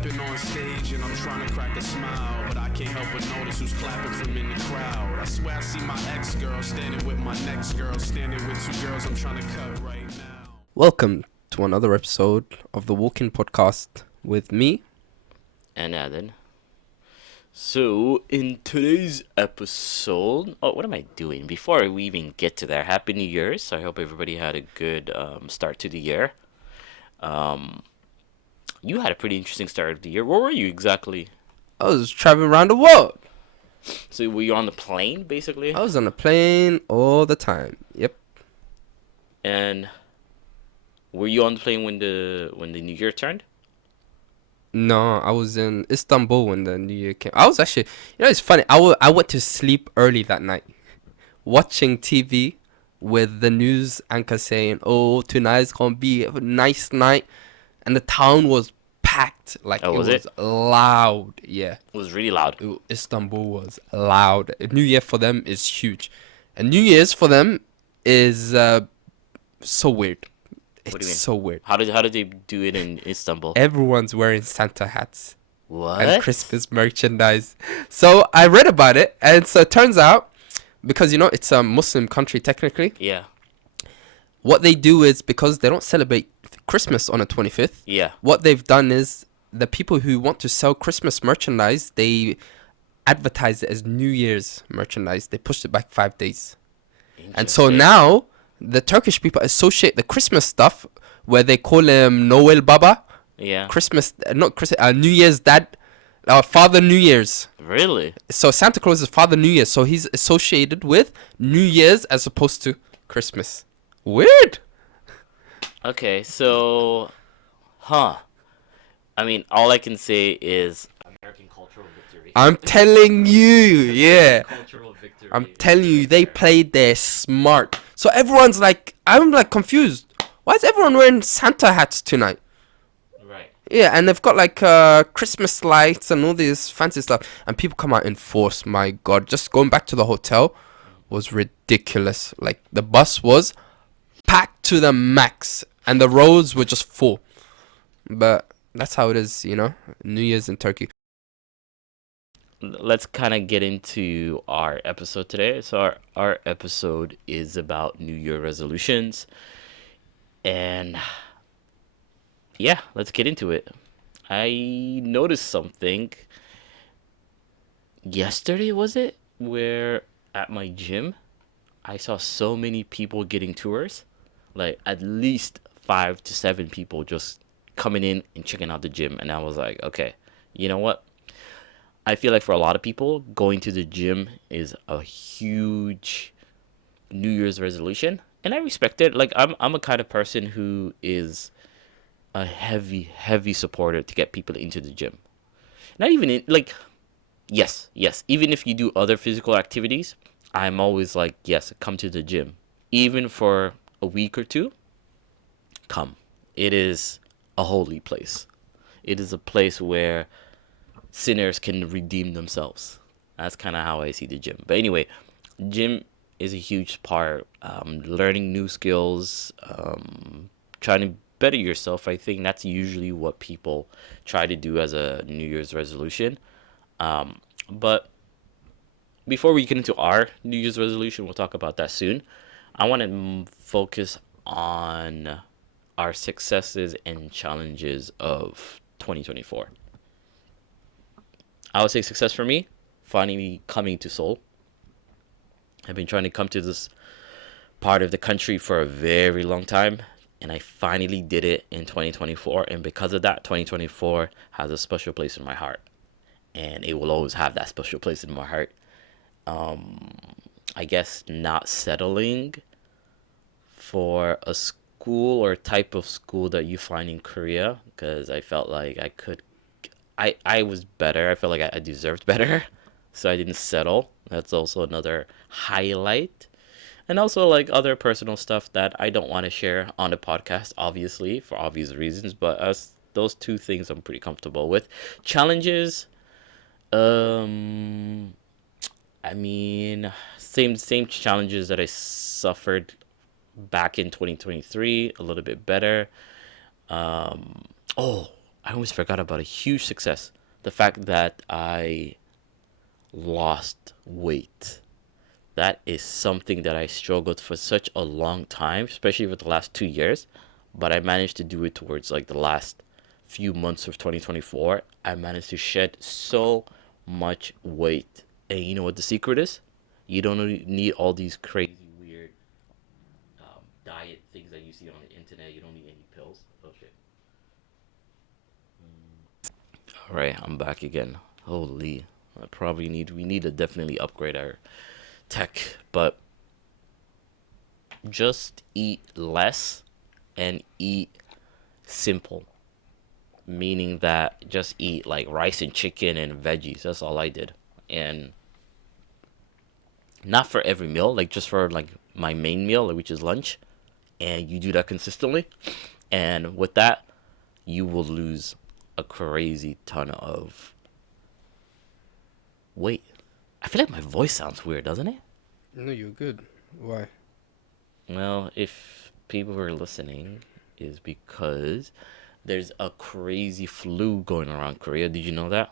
stepping on stage and I'm trying to crack a smile, but I can't help but notice who's clapping from in the crowd. I swear I see my ex-girl standing with my next girl, standing with two girls I'm trying to cut right now. Welcome to another episode of the Walk-In Podcast with me. And Alan. So, in today's episode... Oh, what am I doing? Before we even get to that, Happy New Year's. I hope everybody had a good start to the year. You had a pretty interesting start of the year. Where were you exactly? I was traveling around the world. So, were you on the plane, basically? I was on a plane all the time. Yep. And were you on the plane when the New Year turned? No, I was in Istanbul when the New Year came. I was actually... it's funny. I went to sleep early that night. Watching TV with the news anchor saying, oh, tonight's going to be a nice night. And the town was packed. Like, Oh, it was was it? loud. Yeah. It was really loud. Istanbul was loud. New Year for them is huge. And New Year's for them is so weird. What do you mean? It's so weird. How did they do it in Istanbul? Everyone's wearing Santa hats What? and Christmas merchandise. So I read about it, and so it turns out, because it's a Muslim country technically, Yeah. what they do is, because they don't celebrate Christmas on the 25th, Yeah. what they've done is the people who want to sell Christmas merchandise, they advertise it as New Year's merchandise. They pushed it back 5 days. And so Interesting. now the Turkish people associate the Christmas stuff, where they call him Noel Baba, Yeah. New Year's dad, Father New Year's. Really? So Santa Claus is Father New Year, so he's associated with New Year's as opposed to Christmas. Weird. Okay, so, I mean, all I can say is American cultural victory. I'm telling you, yeah. Cultural victory. I'm telling you, they played their smart. So everyone's like, I'm like confused. Why is everyone wearing Santa hats tonight? Right. Yeah, and they've got like Christmas lights and all this fancy stuff. And people come out in force. My God, just going back to the hotel was ridiculous. Like, the bus was packed to the max, and the roads were just full. But that's how it is, New Year's in Turkey. Let's kind of get into our episode today. So our episode is about New Year resolutions. And yeah, let's get into it. I noticed something yesterday, was it? Where at my gym, I saw so many people getting tours. Like at least 5 to 7 people just coming in and checking out the gym. And I was like, okay, you know what? I feel like for a lot of people, going to the gym is a huge New Year's resolution. And I respect it. Like, I'm a kind of person who is a heavy supporter to get people into the gym. Not even in, like, yes. Even if you do other physical activities, I'm always like, yes, come to the gym. Even for a week or two, come. It is a holy place. It is a place where sinners can redeem themselves. That's kind of how I see the gym. But anyway, gym is a huge part. Learning new skills, trying to better yourself. I think that's usually what people try to do as a New Year's resolution. But before we get into our New Year's resolution, we'll talk about that soon. I want to focus on our successes and challenges of 2024. I would say success for me, finally coming to Seoul. I've been trying to come to this part of the country for a very long time, and I finally did it in 2024. And because of that, 2024 has a special place in my heart, and it will always have that special place in my heart. I guess not settling for a school or type of school that you find in Korea, because I felt like I was better. I felt like I deserved better. So I didn't settle. That's also another highlight. And also like other personal stuff that I don't want to share on the podcast, obviously, for obvious reasons. But those two things I'm pretty comfortable with. Challenges, I mean, same challenges that I suffered back in 2023, a little bit better. I I almost forgot about a huge success. The fact that I lost weight. That is something that I struggled for such a long time, especially for the last 2 years. But I managed to do it towards like the last few months of 2024. I managed to shed so much weight. And you know what the secret is? You don't need all these crazy, weird diet things that you see on the internet. You don't need any pills. Oh shit. All right, I'm back again. Holy, we need to definitely upgrade our tech, but just eat less and eat simple, meaning that just eat like rice and chicken and veggies. That's all I did. And not for every meal, like just for like my main meal, like, which is lunch. And you do that consistently, and with that you will lose a crazy ton of weight. I feel like my voice sounds weird, doesn't it? No, you're good. Why? Well, if people were listening, is because there's a crazy flu going around Korea. Did you know that?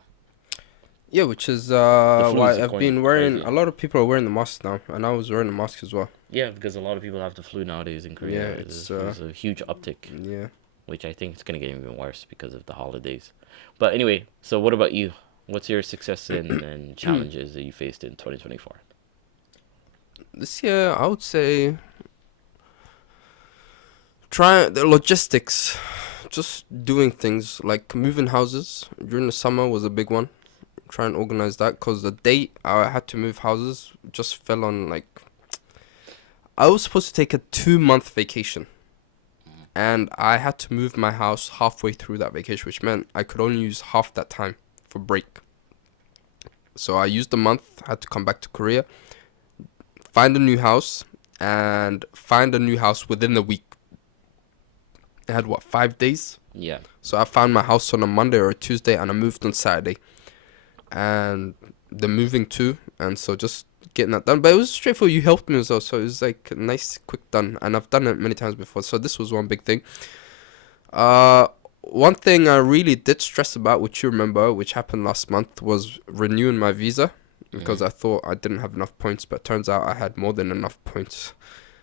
Yeah, which is The flu why is I've going been wearing. crazy. A lot of people are wearing the mask now, and I was wearing the mask as well. Yeah, because a lot of people have the flu nowadays in Korea. Yeah, it's There's a huge uptick, yeah. which I think is going to get even worse because of the holidays. But anyway, so what about you? What's your success and challenges that you faced in 2024? This year, I would say try the logistics, just doing things like moving houses during the summer was a big one. Try and organize that because the date I had to move houses just fell on like I was supposed to take a 2 month vacation, and I had to move my house halfway through that vacation, which meant I could only use half that time for break. So I used a month, had to come back to Korea, find a new house, and find a new house within the week. I had 5 days? Yeah. So I found my house on a Monday or a Tuesday, and I moved on Saturday. And the moving too, and so just getting that done. But it was straightforward. You helped me as well, so it was like a nice, quick done. And I've done it many times before, so this was one big thing. One thing I really did stress about, which you remember, which happened last month, was renewing my visa because I thought I didn't have enough points, but it turns out I had more than enough points.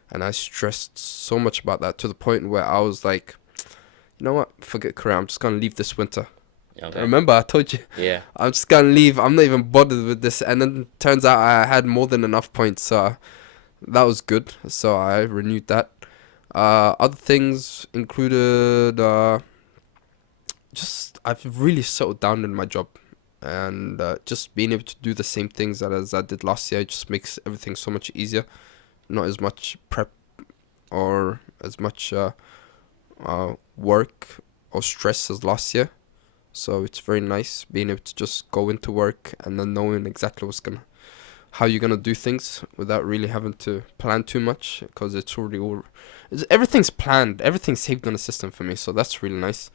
And I stressed so much about that to the point where I was like, you know what, forget Korea, I'm just going to leave this winter. Okay. Remember, I told you, Yeah. I'm just going to leave. I'm not even bothered with this. And then turns out I had more than enough points, so that was good. So I renewed that. Other things included, just I've really settled down in my job. And just being able to do the same things as I did last year just makes everything so much easier. Not as much prep or as much work or stress as last year. So it's very nice being able to just go into work and then knowing exactly how you're gonna do things without really having to plan too much, because it's already everything's planned, everything's saved on the system for me. So that's really nice.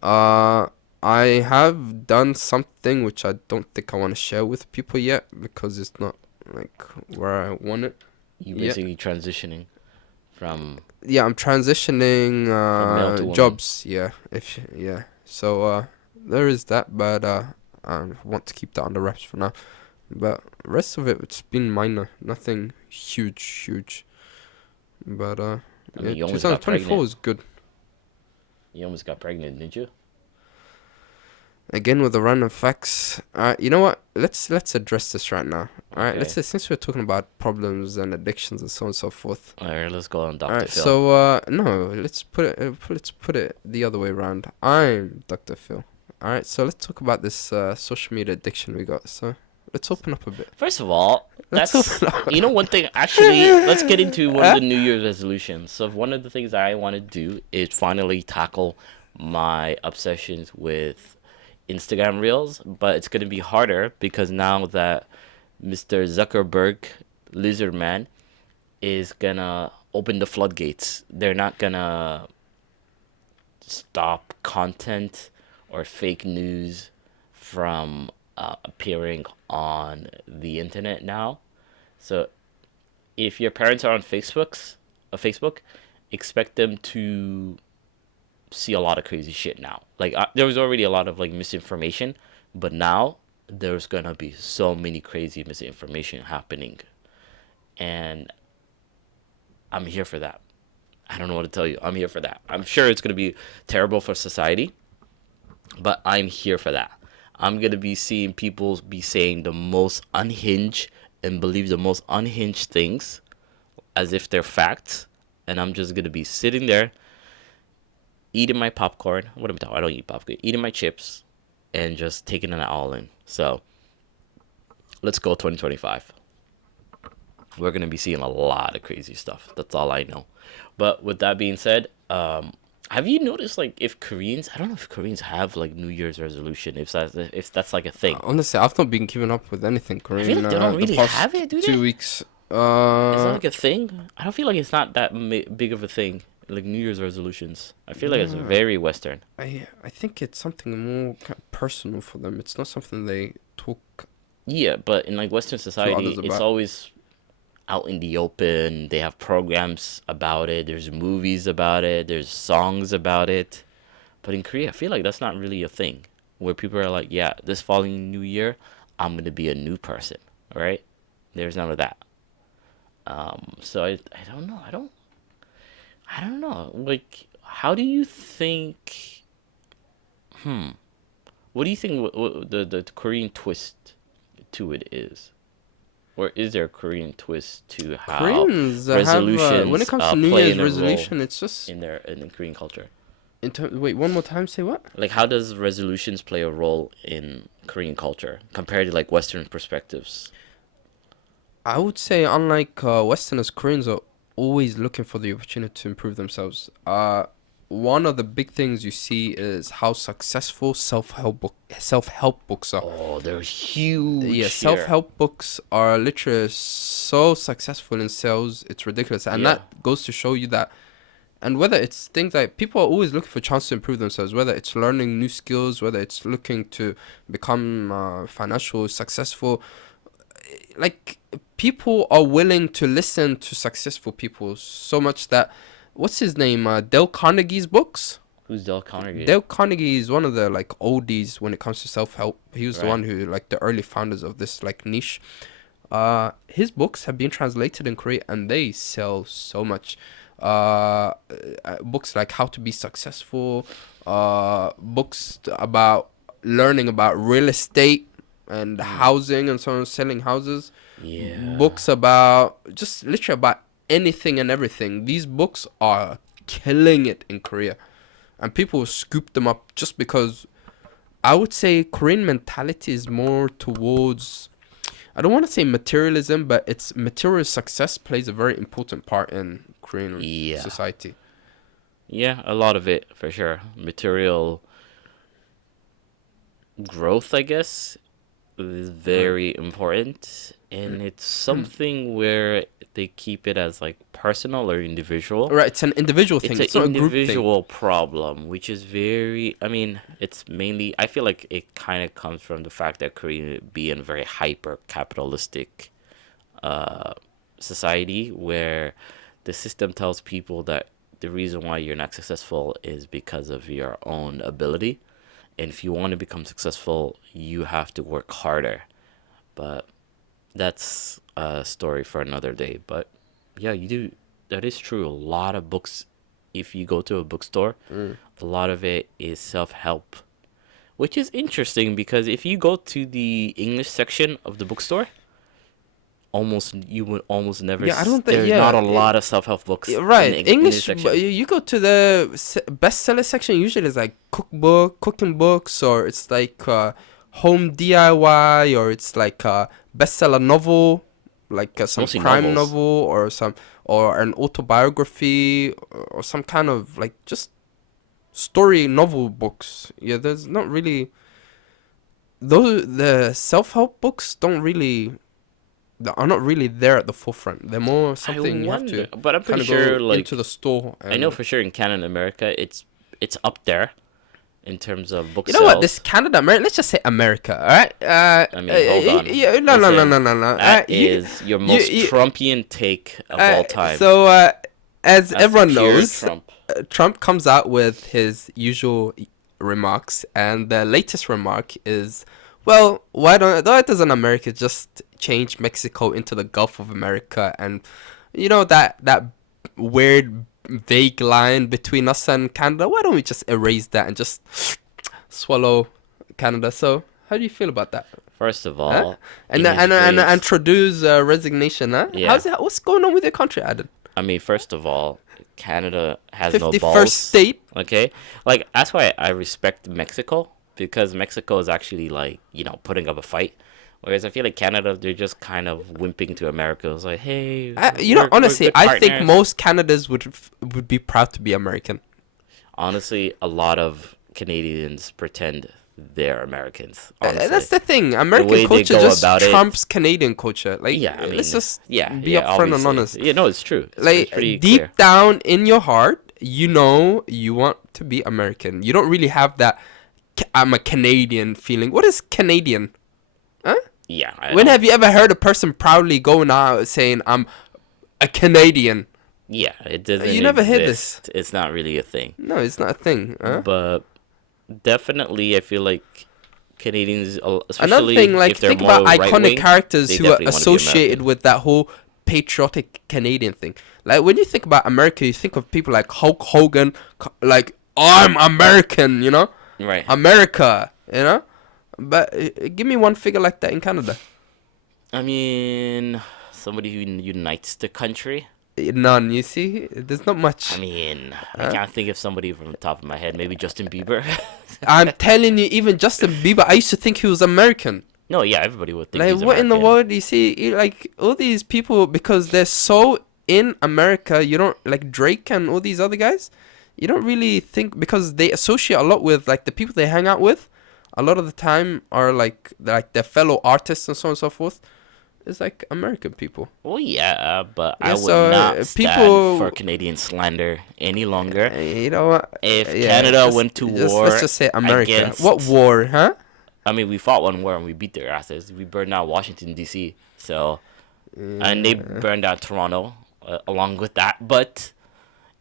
I have done something which I don't think I want to share with people yet because it's not like where I want it. You basically transitioning from Yeah, I'm transitioning from male to woman. jobs. So there is that, but I want to keep that under wraps for now. But the rest of it's been minor, nothing huge. But I mean, you almost got 2024 pregnant. was good. You almost got pregnant, didn't you? Again with the random facts. You know what? Let's address this right now. All right, Okay. since we're talking about problems and addictions and so on and so forth. All right, let's go on, Dr. All right, Phil. so no, let's put it the other way around. I'm Dr. Phil. All right, so let's talk about this social media addiction we got. So let's open up a bit. First of all, Let's that's open up. you know one thing. Actually, let's get into one of the New Year's resolutions. So one of the things I want to do is finally tackle my obsessions with Instagram Reels, but it's gonna be harder because now that Mr. Zuckerberg, Lizard Man, is gonna open the floodgates. They're not gonna stop content or fake news from appearing on the internet now. So if your parents are on Facebook, expect them to see a lot of crazy shit now. Like there was already a lot of like misinformation, but now there's gonna be so many crazy misinformation happening, and I'm here for that. I don't know what to tell you. I'm here for that. I'm sure it's gonna be terrible for society, but I'm here for that. I'm gonna be seeing people be saying the most unhinged and believe the most unhinged things as if they're facts, and I'm just gonna be sitting there eating my popcorn. What am I talking? I don't eat popcorn. Eating my chips and just taking it all in. So let's go 2025. We're gonna be seeing a lot of crazy stuff. That's all I know. But with that being said, have you noticed like if Koreans? I don't know if Koreans have like New Year's resolution. If that's like a thing. Honestly, I've not been keeping up with anything I Korean. feel like they don't really the past have it, do they? 2 weeks. Is that like a thing? I don't feel like it's not that big of a thing. Like New Year's resolutions. I feel like it's very Western. I think it's something more personal for them. It's not something they talk. Yeah, but in like Western society, others it's about. always out in the open. They have programs about it. There's movies about it. There's songs about it. But in Korea, I feel like that's not really a thing where people are like, yeah, this following New Year, I'm going to be a new person. All right? There's none of that. So I don't know. I don't know. Like, how do you think? What do you think the Korean twist to it is? Or is there a Korean twist to how Koreans resolutions have when it comes to New play Year's in a role resolution, it's just in the Korean culture? wait, one more time. Say what? Like, how does resolutions play a role in Korean culture compared to like Western perspectives? I would say, unlike Westerners, Koreans are always looking for the opportunity to improve themselves. One of the big things you see is how successful self-help books are. Oh, they're huge. Yeah, here. self-help books are literally so successful in sales, it's ridiculous. And Yeah. that goes to show you that, and whether it's things like people are always looking for a chance to improve themselves, whether it's learning new skills, whether it's looking to become financially successful, like people are willing to listen to successful people so much that, what's his name, Dale Carnegie's books. Who's Dale Carnegie? Dale Carnegie is one of the like oldies when it comes to self-help. He was the Right. one who, like, the early founders of this like niche. His books have been translated in Korea and they sell so much. Books like How to Be Successful, books about learning about real estate and housing and so on, selling houses. Yeah. Books about just literally about anything and everything. These books are killing it in Korea, and people scoop them up just because. I would say Korean mentality is more towards, I don't want to say materialism, but it's material success plays a very important part in Korean Yeah. society. Yeah, a lot of it for sure. Material growth, I guess, is very important, and it's something where they keep it as like personal or individual. Right, it's an individual thing. It's an not a group thing. individual problem, which is very. I mean, it's mainly. I feel like it kind of comes from the fact that Korea being very hyper capitalistic, society where the system tells people that the reason why you're not successful is because of your own ability, and if you want to become successful, you have to work harder. But that's a story for another day. But yeah, you do. That is true. A lot of books, if you go to a bookstore, a lot of it is self-help, which is interesting because if you go to the English section of the bookstore, you would almost never. Yeah, I don't think- There's yeah, not a lot of self-help books. Yeah, right, in the English. section. You go to the bestseller section. Usually, it's like cooking books, or it's like home DIY, or it's like a bestseller novel, like some Mostly crime novels. novel, or an autobiography, or some kind of like just story novel books. Yeah, there's not really. The self-help books don't really. They are not really there at the forefront. They're more something you have to but I'm kind pretty of sure go like into the store. I know for sure in Canada and America, it's up there in terms of book You know sales. what? This Canada, America. Let's just say America. All right. I mean, hold on. Yeah, no. That is your most Trumpian take of all time. So, as That's everyone pure knows, Trump. Trump comes out with his usual remarks, and the latest remark is, well, why doesn't America just change Mexico into the Gulf of America, and that weird vague line between us and Canada, why don't we just erase that and just swallow Canada? So how do you feel about that? First of Huh? all, And Trudeau's resignation, huh? Yeah. What's going on with your country, Adam? I mean, first of all, Canada has no 51st balls. state. Okay, like that's why I respect Mexico, because Mexico is actually like putting up a fight, whereas I feel like Canada, they're just kind of wimping to America. It's like, hey, we're Honestly, good I think partners. most Canadians would be proud to be American. Honestly, a lot of Canadians pretend they're Americans. Honestly. That's the thing. way American they culture go just about it- trumps Canadian culture. Like, Yeah, I mean, let's just be yeah, upfront and obviously. honest. Yeah, no, it's true. It's Like, pretty deep clear. down in your heart, you want to be American. You don't really have that I'm a Canadian feeling. What is Canadian? Huh? Yeah. When have you ever heard a person proudly going out saying I'm a Canadian? Yeah, it doesn't. You never hear exist. It's not really a thing. No, it's not a thing. Huh? But definitely, I feel like Canadians, especially Another thing, like, if they're think more about right-wing, iconic characters they who are definitely wanna be associated American. with that whole patriotic Canadian thing. Like, when you think about America, you think of people like Hulk Hogan, like, I'm American, Right. America, But give me one figure like that in Canada. I mean, somebody who unites the country. None, you see? There's not much. I mean, I can't think of somebody from the top of my head. Maybe Justin Bieber. I'm telling you, even Justin Bieber, I used to think he was American. No, yeah, everybody would think Like, he's what in the American. world? You see, like, all these people, because they're so in America, you don't, like, Drake and all these other guys, you don't really think, because they associate a lot with, like, the people they hang out with, a lot of the time are, like their fellow artists and so on and so forth. It's like American people. Well, yeah, but Yeah, I would so, not stand people- for Canadian slander any longer. You know what? If Yeah, Canada went to war, let's just say America. against- What war, huh? I mean, we fought one war and we beat their asses. We burned down Washington D.C. So, and they burned down Toronto along with that. But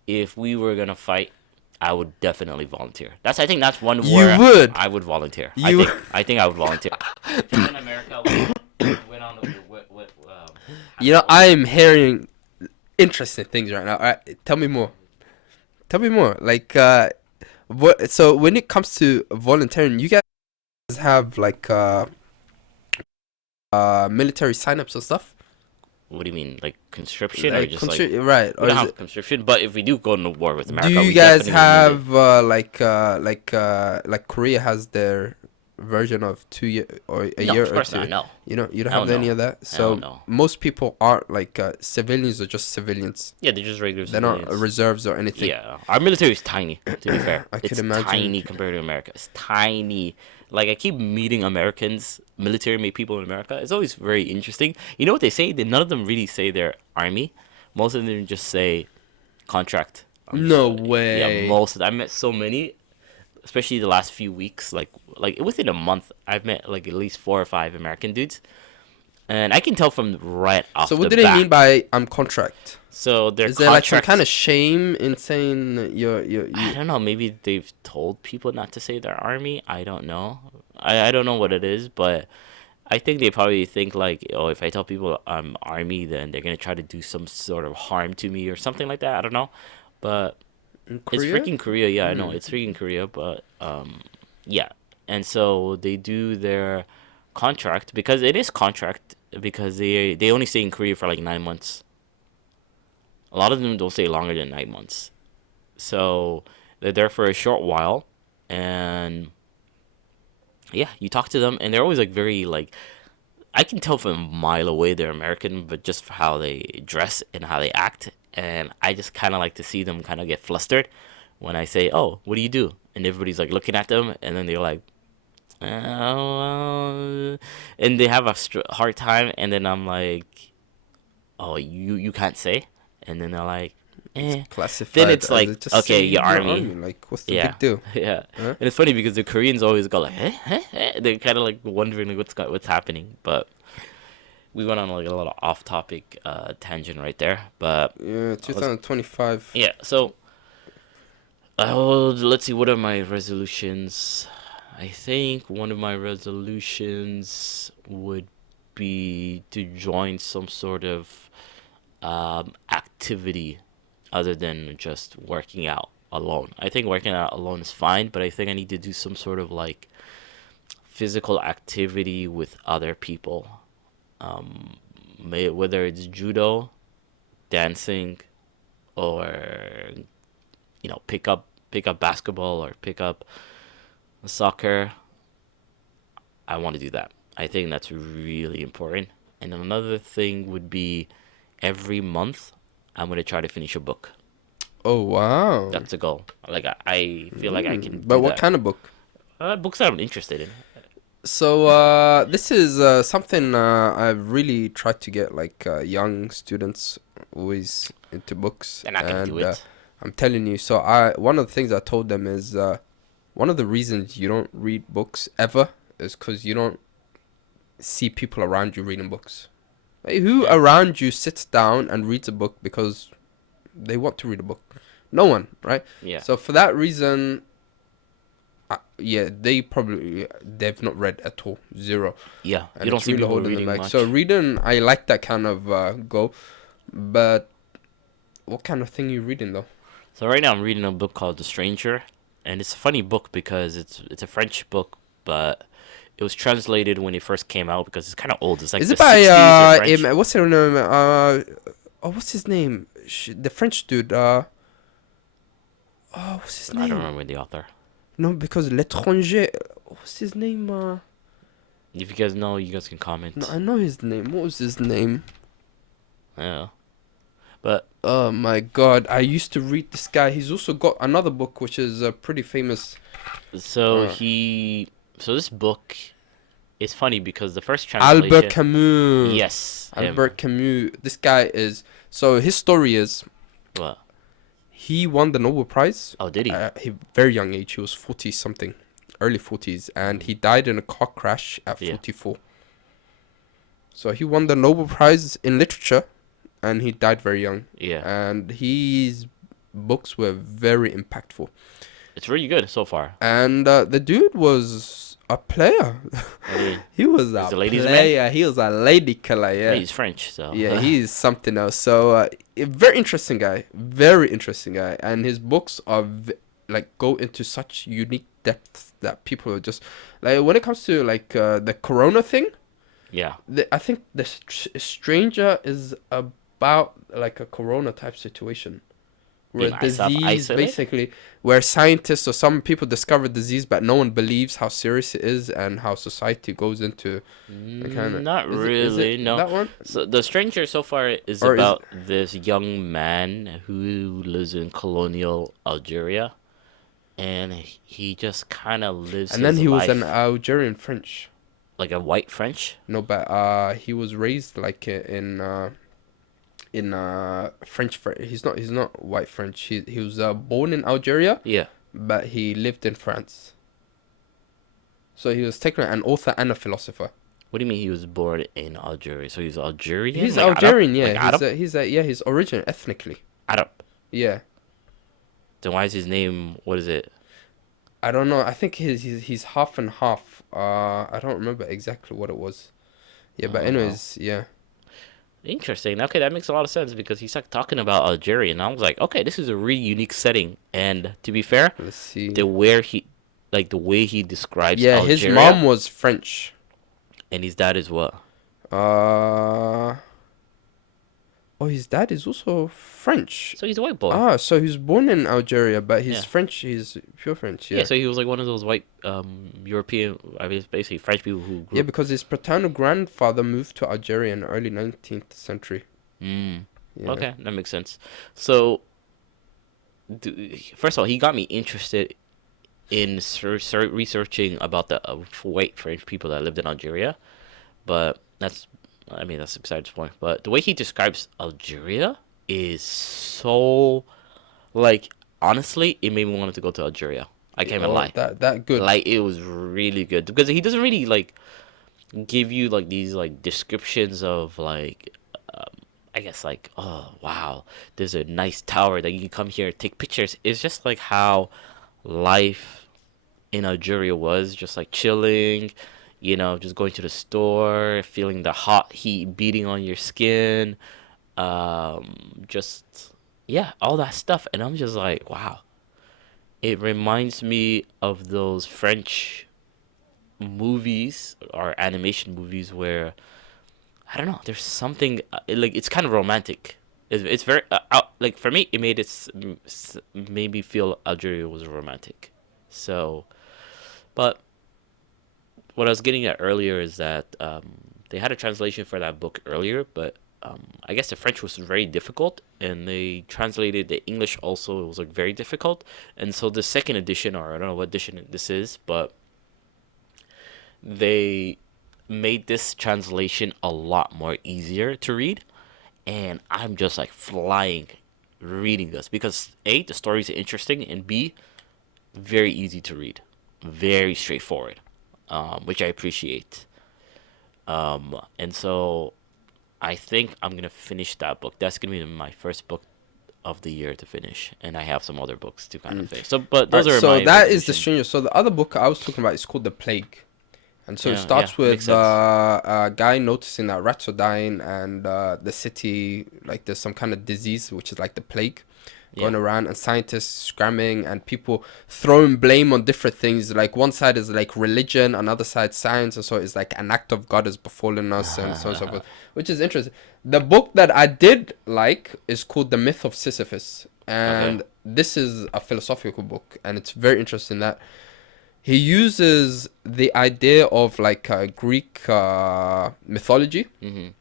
if we were gonna fight, I would definitely volunteer. I think that's one You war would? I would volunteer. You I think I would volunteer. If it was in America, we went on the I am hearing interesting things right now. All right, tell me more. Tell me more. Like, so when it comes to volunteering, you guys have like military signups and stuff. What do you mean, like conscription or Like just like? right? We Or don't is have it, conscription, but if we do go into war with America, do you we guys definitely need it. have like Korea has their version of 2 year or a No, year of or course two? not. No. You don't I have don't any know. of that. I So don't know. most people aren't like civilians are just civilians. Yeah, they're just regular They're not civilians. reserves or anything. Yeah, our military is tiny. To be fair, I could it's imagine. tiny compared to America. It's tiny. Like I keep meeting Americans, military people in America. It's always very interesting. You know what they say? None of them really say they're army. Most of them just say contract. No Yeah, way. most of them. I met so many, especially the last few weeks. Like within a month, I've met like at least 4 or 5 American dudes, and I can tell from right off. So what the do they bat. mean by contract? So their Is there like some contract. kind of shame in saying that you I don't know. Maybe they've told people not to say they're army. I don't know. I don't know what it is, but I think they probably think like, oh, if I tell people I'm army, then they're gonna try to do some sort of harm to me or something like that. I don't know, but in it's Korea? freaking Korea. Yeah, I know it's freaking Korea, but yeah. And so they do their contract because it is contract because they only stay in Korea for like 9 months. A lot of them don't stay longer than 9 months. So they're there for a short while, and yeah, you talk to them, and they're always like very like, I can tell from a mile away they're American, but just for how they dress and how they act, and I just kind of like to see them kind of get flustered when I say, "Oh, what do you do?" And everybody's like looking at them, and then they're like, "Oh," and they have a hard time, and then I'm like, "Oh, you can't say," and then they're like, "Eh." classified. Then it's as like, just okay, say you're army. Like, what's the Yeah, big deal? yeah. Huh? And it's funny because the Koreans always go like, they're kind of like wondering like what's happening. But we went on like a little off-topic tangent right there. But Yeah, 2025. yeah, so Oh, let's see. What are my resolutions? I think one of my resolutions would be to join some sort of activity other than just working out alone. I think working out alone is fine, but I think I need to do some sort of like physical activity with other people. Whether it's judo, dancing, or pick up basketball or pick up soccer. I want to do that. I think that's really important. And another thing would be every month I'm gonna try to finish a book. Oh wow. That's a goal. Like I feel like I can But do what that. kind of book? Books that I'm interested in. So this is something I've really tried to get like young students always into books, They're not gonna do and it. I'm telling you. So I one of the things I told them is one of the reasons you don't read books ever is because you don't see people around you reading books. Like, who Yeah. around you sits down and reads a book because they want to read a book? No one, right? Yeah. So for that reason, yeah, they've not read at all, zero, Yeah. and You don't it's see really people holding them reading back. much. So reading, I like that kind of goal, but what kind of thing you reading though? So right now I'm reading a book called The Stranger, and it's a funny book because it's a French book, but it was translated when it first came out because it's kind of old. It's like Is the it by 60s in French. what's his name? Oh, what's his name? The French dude. Oh, what's his I don't name? remember the author. No, because l'étranger. What's his name? If you guys know, you guys can comment. No, I know his name. What was his name? Yeah. But Oh my god, I used to read this guy. He's also got another book which is pretty famous. so Uh, this book is funny because the first Albert translation. Camus. Yes, him. Albert Camus. This guy is. So his story is What? he won the Nobel Prize. Oh, did he? He very young age. He was 40 something, early 40s, and he died in a car crash at Yeah. 44. So he won the Nobel Prize in literature, and he died very young. Yeah. And his books were very impactful. It's really good so far. And the dude was a player. I mean, He was He's a a ladies' man? player. He was a lady killer. Yeah. he's French, so. Yeah, he's something else. So, a very interesting guy, and his books are like go into such unique depths that people are just like when it comes to like the Corona thing. Yeah. I think the Stranger is about like a Corona type situation. Where Being disease self-isolated? basically, where scientists or some people discover disease, but no one believes how serious it is and how society goes into kind of. Not really, no. That one. So The Stranger so far is Or is- about this young man who lives in colonial Algeria, and he just kind of lives And then his he was life an Algerian French. like a white French. No, but he was raised like in French. He's not white French. He was born in Algeria, Yeah. but he lived in France. So he was technically an author and a philosopher. What do you mean he was born in Algeria? So he's Algerian? He's Like Algerian, Arab? yeah. Like Arab? He's origin ethnically. Arab. Yeah. Then why is his name, what is it? I don't know. I think he's half and half. I don't remember exactly what it was. Yeah, but Oh, wow. anyways, yeah. Interesting. Okay, that makes a lot of sense because he's like talking about Algeria, and I was like, okay, this is a really unique setting. And to be fair, Let's see. the way he describes Yeah, Algeria, his mom was French. and his dad is what? Oh, his dad is also French. So he's a white boy. So he was born in Algeria, but he's Yeah. French. He's pure French. yeah. Yeah. So he was like one of those white European, I mean, basically French people who grew Yeah, because his paternal grandfather moved to Algeria in the early 19th century. Mm. Yeah. Okay, that makes sense. So, first of all, he got me interested in researching about the white French people that lived in Algeria, but that's besides the point. But the way he describes Algeria is so, like, honestly, it made me want to go to Algeria. I can't even lie. That good. Like, it was really good because he doesn't really like give you like these like descriptions of like I guess like, oh wow, there's a nice tower that you can come here and take pictures. It's just like how life in Algeria was, just like chilling, just going to the store, feeling the hot heat beating on your skin, just yeah, all that stuff. And I'm just like, wow. It reminds me of those French movies or animation movies where I don't know. There's something like it's kind of romantic. It's very like for me. It made me feel Algeria was romantic. So, but what I was getting at earlier is that they had a translation for that book earlier, but I guess the French was very difficult, and they translated the English also. It was like very difficult, and so the second edition, or I don't know what edition this is, but they made this translation a lot more easier to read, and I'm just like flying reading this because A, the stories are interesting, and B, very easy to read, very straightforward, which I appreciate. And so I think I'm gonna finish that book. That's gonna be my first book of the year to finish, and I have some other books to kind of finish. So, but those are so my that is the resolutions. stranger. So the other book I was talking about is called The Plague. And so it Yeah, starts makes with sense. a guy noticing that rats are dying and the city, like there's some kind of disease, which is like the plague going Yeah. around, and scientists scrambling and people throwing blame on different things. Like one side is like religion, another side science. And so it's like an act of God has befallen us and so on and so forth, which is interesting. The book that I did like is called The Myth of Sisyphus. Okay. And this is a philosophical book, and it's very interesting that he uses the idea of like Greek mythology Mhm.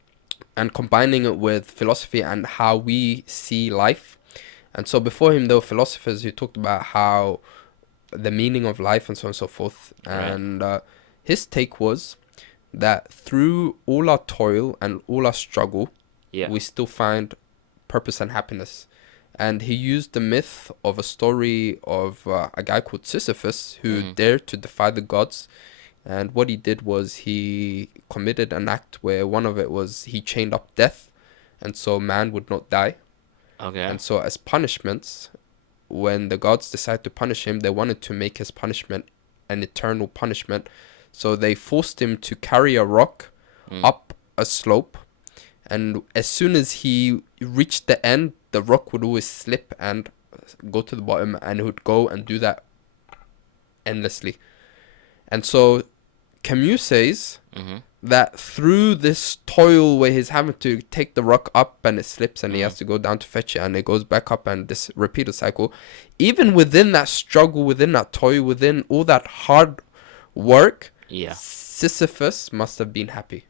and combining it with philosophy and how we see life. And so before him, there were philosophers who talked about how the meaning of life and so on and so forth. Right. And his take was that through all our toil and all our struggle, Yeah. we still find purpose and happiness. And he used the myth of a story of a guy called Sisyphus who Mhm. dared to defy the gods. And what he did was he committed an act where one of it was he chained up death, and so man would not die. Okay. And so as punishments, when the gods decided to punish him, they wanted to make his punishment an eternal punishment. So they forced him to carry a rock up a slope, and as soon as he reached the end, the rock would always slip and go to the bottom, and it would go and do that endlessly. And so Camus says Mhm. that through this toil where he's having to take the rock up and it slips and he Mhm. has to go down to fetch it and it goes back up and this repeated cycle, even within that struggle, within that toil, within all that hard work, Yeah. Sisyphus must have been happy.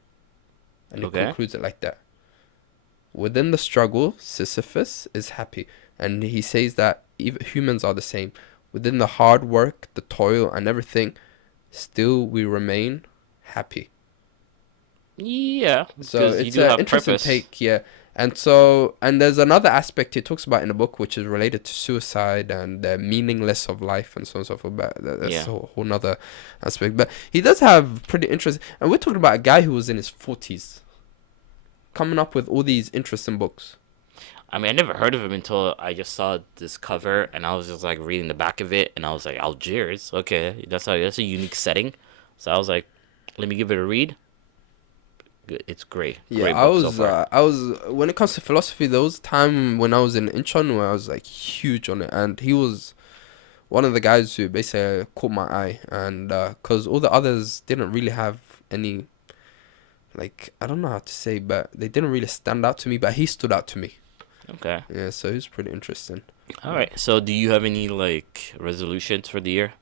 And he Okay. concludes it like that. Within the struggle, Sisyphus is happy. And he says that even humans are the same. Within the hard work, the toil, and everything, still we remain happy. Yeah, So because you it's do an have interesting purpose. take, yeah. And so, and there's another aspect he talks about in the book, which is related to suicide and the meaningless of life and so on and so forth. But that's Yeah. a whole nother aspect. But he does have pretty interesting, and we're talking about a guy who was in his 40s, coming up with all these interesting books. I mean, I never heard of him until I just saw this cover, and I was just like reading the back of it, and I was like, Algiers, okay, that's a unique setting. So I was like, let me give it a read. Good, it's great, Yeah, great book so far. I was when it comes to philosophy, there was time when I was in Incheon where I was like huge on it, and he was one of the guys who basically caught my eye, and because all the others didn't really have any, like, I don't know how to say, but they didn't really stand out to me, but he stood out to me. Okay, Yeah, so he was pretty interesting. all right. So, do you have any like resolutions for the year?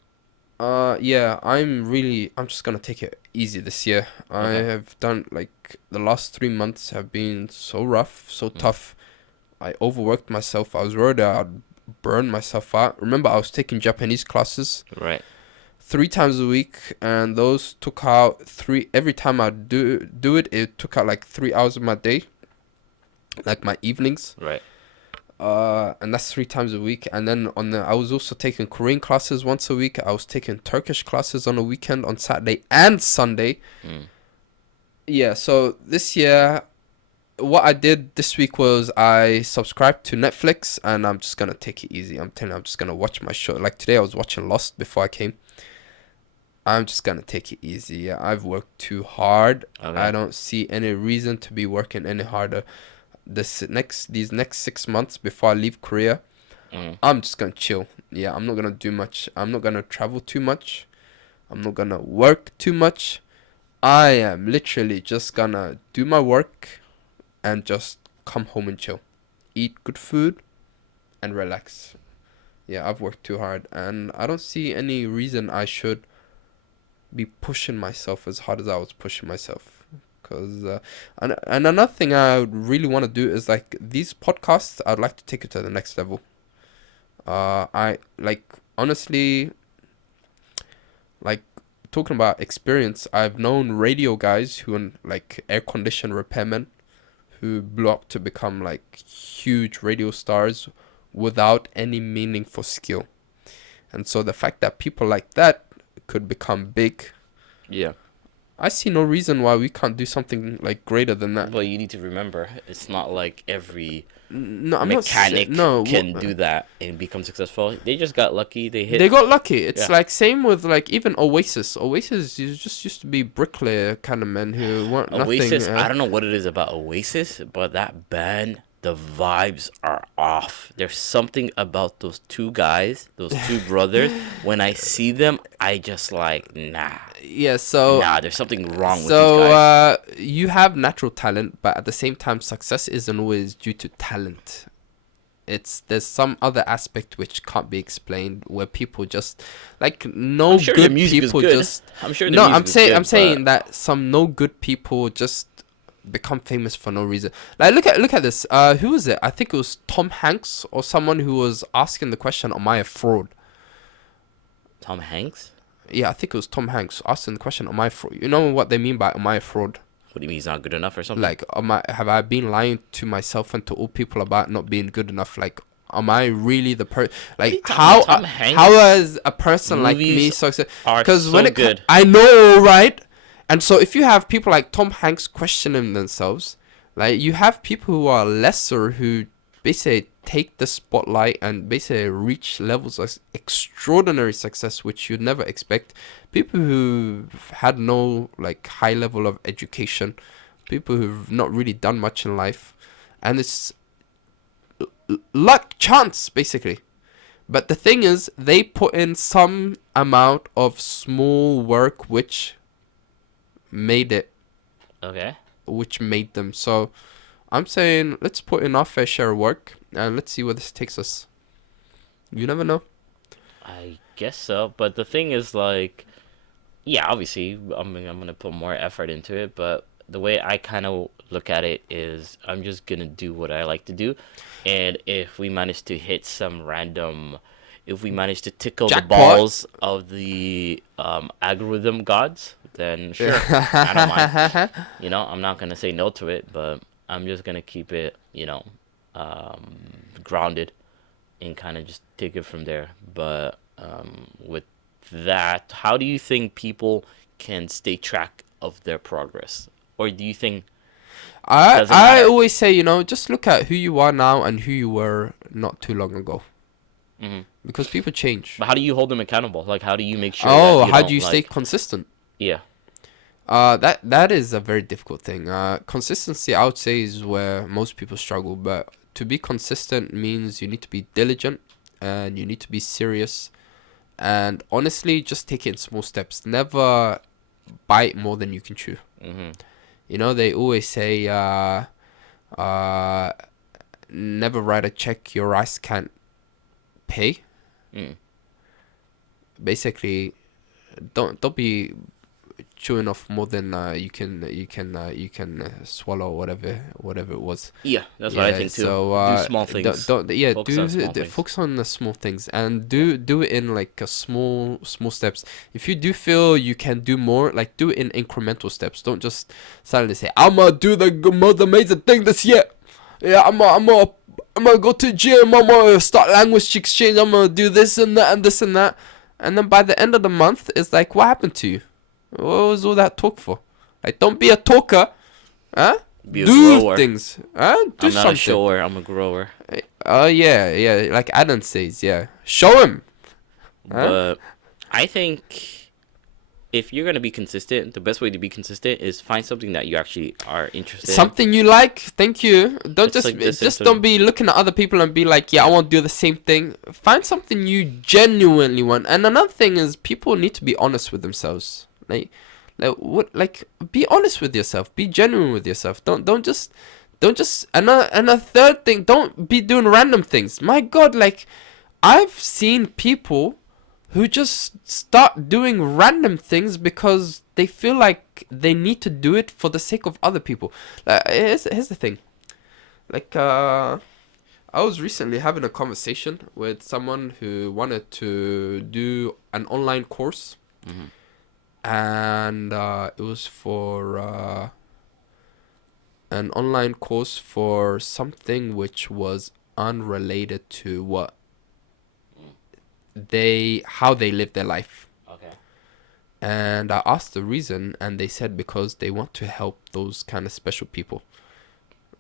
Yeah, I'm just gonna take it easy this year. I Okay. have done, like, the last 3 months have been so rough, so tough. I overworked myself. I was worried I'd burn myself out. Remember, I was taking Japanese classes Right. 3 times a week, and those took out every time I do it, it took out like 3 hours of my day, like my evenings. Right. And that's 3 times a week. And then I was also taking Korean classes once a week. I was taking Turkish classes on a weekend on Saturday and Sunday. Mm. Yeah, so this year what I did this week was I subscribed to Netflix, and I'm just gonna take it easy. I'm telling you, I'm just gonna watch my show. Like today, I was watching Lost before I came. I'm just gonna take it easy. Yeah, I've worked too hard. Okay. I don't see any reason to be working any harder. These next 6 months before I leave Korea, Mm. I'm just gonna chill. Yeah, I'm not gonna do much. I'm not gonna travel too much. I'm not gonna work too much. I am literally just gonna do my work and just come home and chill. Eat good food and relax. Yeah, I've worked too hard, and I don't see any reason I should be pushing myself as hard as I was pushing myself. Cause and another thing I would really want to do is like these podcasts. I'd like to take it to the next level. I like honestly like talking about experience. I've known radio guys who are like air condition repairmen who blew up to become like huge radio stars without any meaningful skill. And so the fact that people like that could become big, Yeah. I see no reason why we can't do something like greater than that. But you need to remember, it's not like every No, I'm mechanic not. No, can do that and become successful. They just got lucky. They hit. They got lucky. It's Yeah. like same with like even Oasis. Oasis just used to be bricklayer kind of men who weren't Oasis. nothing. I don't know what it is about Oasis, but that band, the vibes are off. There's something about those two guys, those two brothers. When I see them, I just like nah. Yeah. So There's something wrong with these so guys. you have natural talent, but at the same time, success isn't always due to talent. There's some other aspect which can't be explained where people just like no I'm sure the good music is people good. just I'm sure the no. music I'm is saying good, I'm saying but that some no good people just become famous for no reason. Like look at this. Who was it? I think it was Tom Hanks or someone who was asking the question, "Am I a fraud?" Tom Hanks. Yeah, I think it was Tom Hanks asking the question, "Am I a fraud?" You know what they mean by "Am I a fraud"? What do you mean he's not good enough or something? Like, have I been lying to myself and to all people about not being good enough? Like, am I really the person? Like, you talking how about? Tom Hanks how is a person like me movies so? are Because so when it good. I know, right? And so if you have people like Tom Hanks questioning themselves, like you have people who are lesser who basically take the spotlight and basically reach levels of extraordinary success which you'd never expect. People who had no like high level of education, people who've not really done much in life, and it's luck, chance basically. But the thing is, they put in some amount of small work which made Okay. them. So I'm saying let's put in our fair share of work and let's see where this takes us. You never know. I guess so, but the thing is, like, yeah, obviously, I'm gonna put more effort into it, but the way I kind of look at it is, I'm just gonna do what I like to do, and if we manage to hit some random, if we manage to tickle the Jackpot. balls of the algorithm gods, then sure, I don't mind. You know, I'm not gonna say no to it, but I'm just gonna keep it, grounded and kind of just take it from there. But with that, how do you think people can stay track of their progress? Or do you think doesn't I matter? always say, just look at who you are now and who you were not too long ago. Mhm. Because people change. But how do you hold them accountable? Like, how do you make sure? Oh, that you how don't, do you stay like, consistent? Yeah. That is a very difficult thing. Consistency, I would say, is where most people struggle. But to be consistent means you need to be diligent and you need to be serious. And honestly, just take it in small steps. Never bite more than you can chew. Mhm. They always say, never write a check your rice can't pay. Mm. Basically, don't be chewing off more than you can swallow, whatever it was. Yeah, that's what I think too. So Do small things. Focus on small things. focus on the small things and do it in like a small steps. If you do feel you can do more, like do it in incremental steps. Don't just suddenly say I'm gonna do the most amazing thing this year. Yeah, I'm gonna go to the gym. I'm gonna start language exchange. I'm gonna do this and that and this and that. And then by the end of the month, it's like, what happened to you? What was all that talk for? Like, don't be a talker, huh? Be a Do grower. things. Do I'm not something. a shower. I'm a grower. Oh yeah. Like Adam says, yeah. Show him. But I think if you're gonna be consistent, the best way to be consistent is find something that you actually are interested in. Something you like. Thank you. Don't It's like this just simple. don't be looking at other people and be like, yeah, I want to do the same thing. Find something you genuinely want. And another thing is, people need to be honest with themselves. Like be honest with yourself. Be genuine with yourself. Don't just and a third thing, don't be doing random things. My God, like I've seen people who just start doing random things because they feel like they need to do it for the sake of other people. Here's the thing. Like I was recently having a conversation with someone who wanted to do an online course. And it was for an online course for something which was unrelated to how they live their life. Okay. And I asked the reason, and they said because they want to help those kind of special people.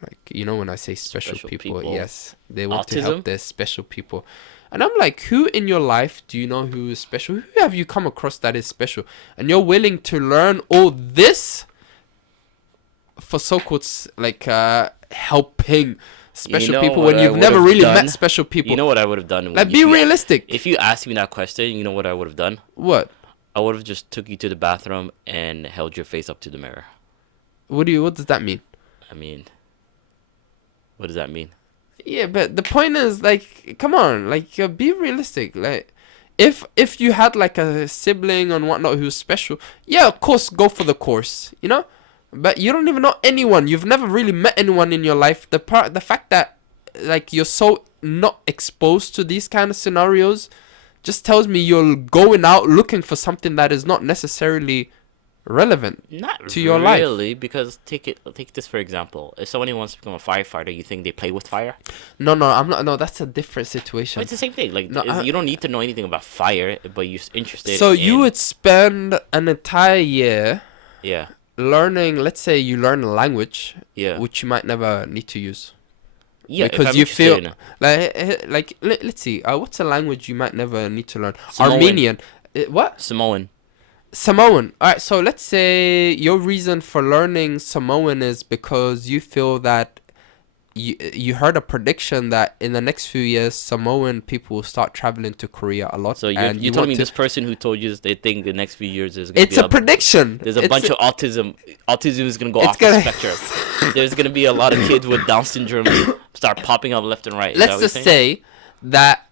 Like, you know, when I say special people, yes, they want to help their special people. And I'm like, who in your life do you know who is special? Who have you come across that is special? And you're willing to learn all this for so-called like helping special people when you've never really met special people. You know what I would have done? Like, be realistic. If you asked me that question, you know what I would have done? What? I would have just took you to the bathroom and held your face up to the mirror. What does that mean? I mean, what does that mean? Yeah, but the point is, like, come on, like, be realistic. Like, if you had like a sibling and whatnot who's special, yeah, of course, go for the course, you know. But you don't even know anyone. You've never really met anyone in your life. The fact that like you're so not exposed to these kind of scenarios just tells me you're going out looking for something that is not necessarily relevant to your life. Not really, because take this for example. If somebody wants to become a firefighter, you think they play with fire? No, I'm not. No, that's a different situation. But it's the same thing. Like, you don't need to know anything about fire, but you're interested. So you would spend an entire year, yeah, learning. Let's say you learn a language, yeah, which you might never need to use. Yeah, because you feel like let's see. What's a language you might never need to learn? Samoan. Armenian. What? Samoan. Samoan. Alright, so let's say your reason for learning Samoan is because you feel that you heard a prediction that in the next few years Samoan people will start traveling to Korea a lot. So you're telling me this person who told you this, they think the next few years is going to be a prediction. There's a bunch of autism. Autism is going to go off the spectrum. There's going to be a lot of kids with Down syndrome start popping up left and right. Let's just say that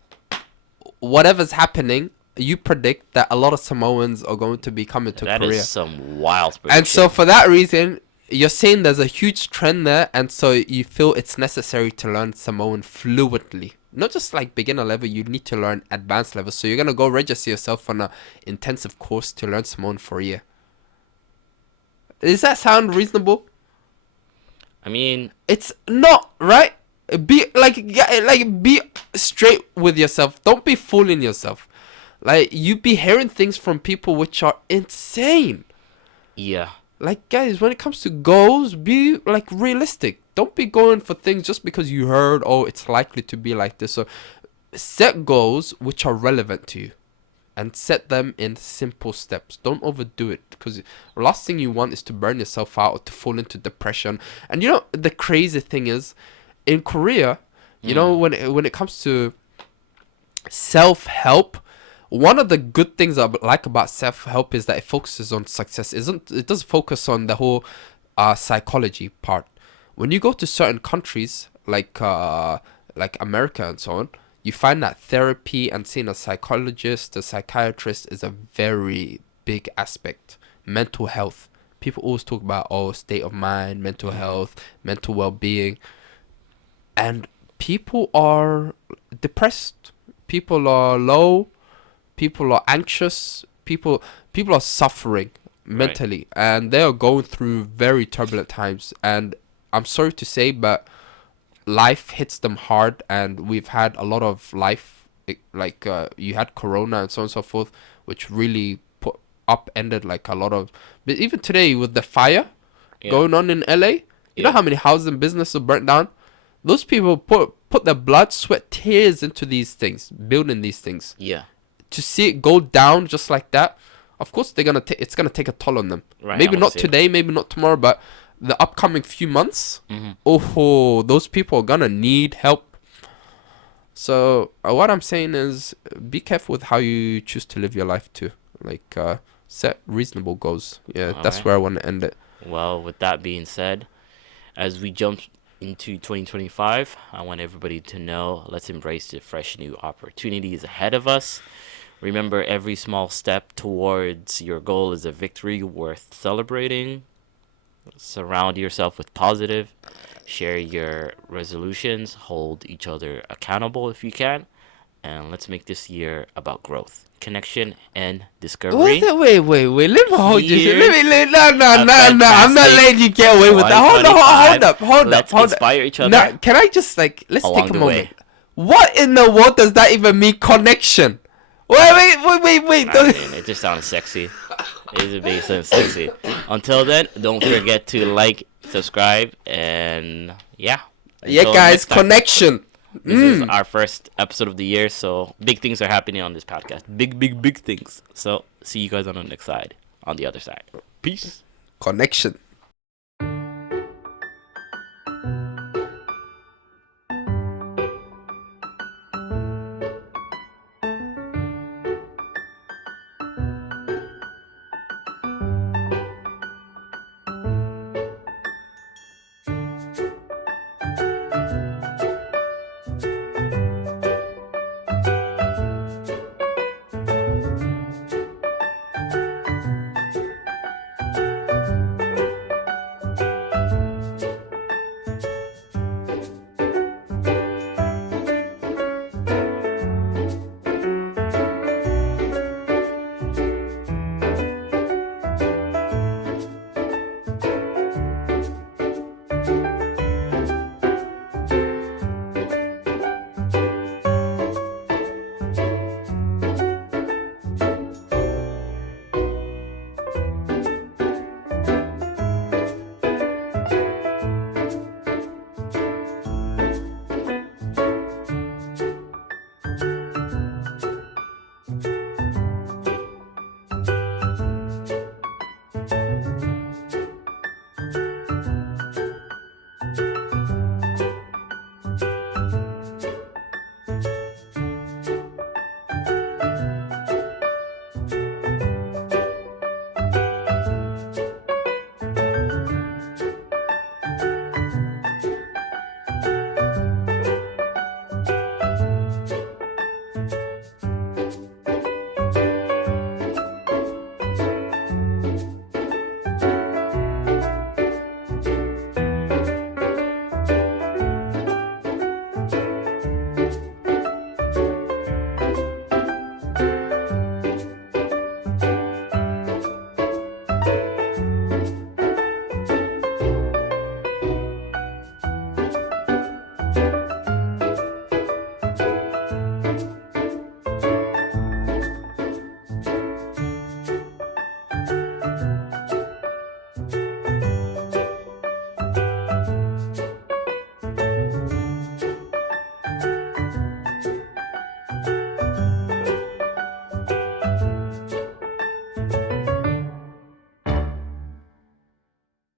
whatever's happening, you predict that a lot of Samoans are going to be coming to Korea. That is some wild prediction. And so for that reason, you're saying there's a huge trend there, and so you feel it's necessary to learn Samoan fluently. Not just like beginner level, you need to learn advanced level. So you're going to go register yourself on an intensive course to learn Samoan for a year. Does that sound reasonable? I mean, it's not, right? Be be straight with yourself. Don't be fooling yourself. Like, you be hearing things from people which are insane. Yeah. Like, guys, when it comes to goals, be like realistic. Don't be going for things just because you heard, oh, it's likely to be like this. So set goals which are relevant to you and set them in simple steps. Don't overdo it, because the last thing you want is to burn yourself out or to fall into depression. And you know, the crazy thing is, in Korea, you know, when it comes to self-help, one of the good things I like about self-help is that it focuses on success. It does focus on the whole psychology part. When you go to certain countries like America and so on, you find that therapy and seeing a psychologist, a psychiatrist is a very big aspect. Mental health. People always talk about, state of mind, mental health, mental well-being. And people are depressed. People are low. People are anxious. People are suffering mentally, and they are going through very turbulent times. And I'm sorry to say, but life hits them hard. And we've had a lot of life, like you had Corona and so on and so forth, which really upended like a lot of. But even today with the fire going on in LA, You know Yeah. how many houses and businesses are burnt down? Those people put their blood, sweat, tears into these things, building these things. Yeah. To see it go down just like that, of course it's gonna take a toll on them. Right, Maybe I'm not gonna say today, maybe not tomorrow, but the upcoming few months. Mhm. Oh, those people are gonna need help. So what I'm saying is, be careful with how you choose to live your life too. Like set reasonable goals. Yeah, that's Alright. where I want to end it. Well, with that being said, as we jump into 2025, I want everybody to know, let's embrace the fresh new opportunities ahead of us. Remember, every small step towards your goal is a victory worth celebrating. Surround yourself with positive. Share your resolutions. Hold each other accountable if you can. And let's make this year about growth, connection, and discovery. Wait. Let me hold you. Here's No. a I'm not fantastic letting you get away with that. Hold up. Let's inspire each other. Now, can I just let's Along take a the moment. way. What in the world does that even mean? Connection. Wait. I mean, it just sounds sexy. It makes sense sexy. Until then, don't forget to like, subscribe, and yeah. Yeah, Until guys, next time. connection. This is our first episode of the year, so big things are happening on this podcast. Big things. So see you guys on the next side, on the other side. Peace. Connection.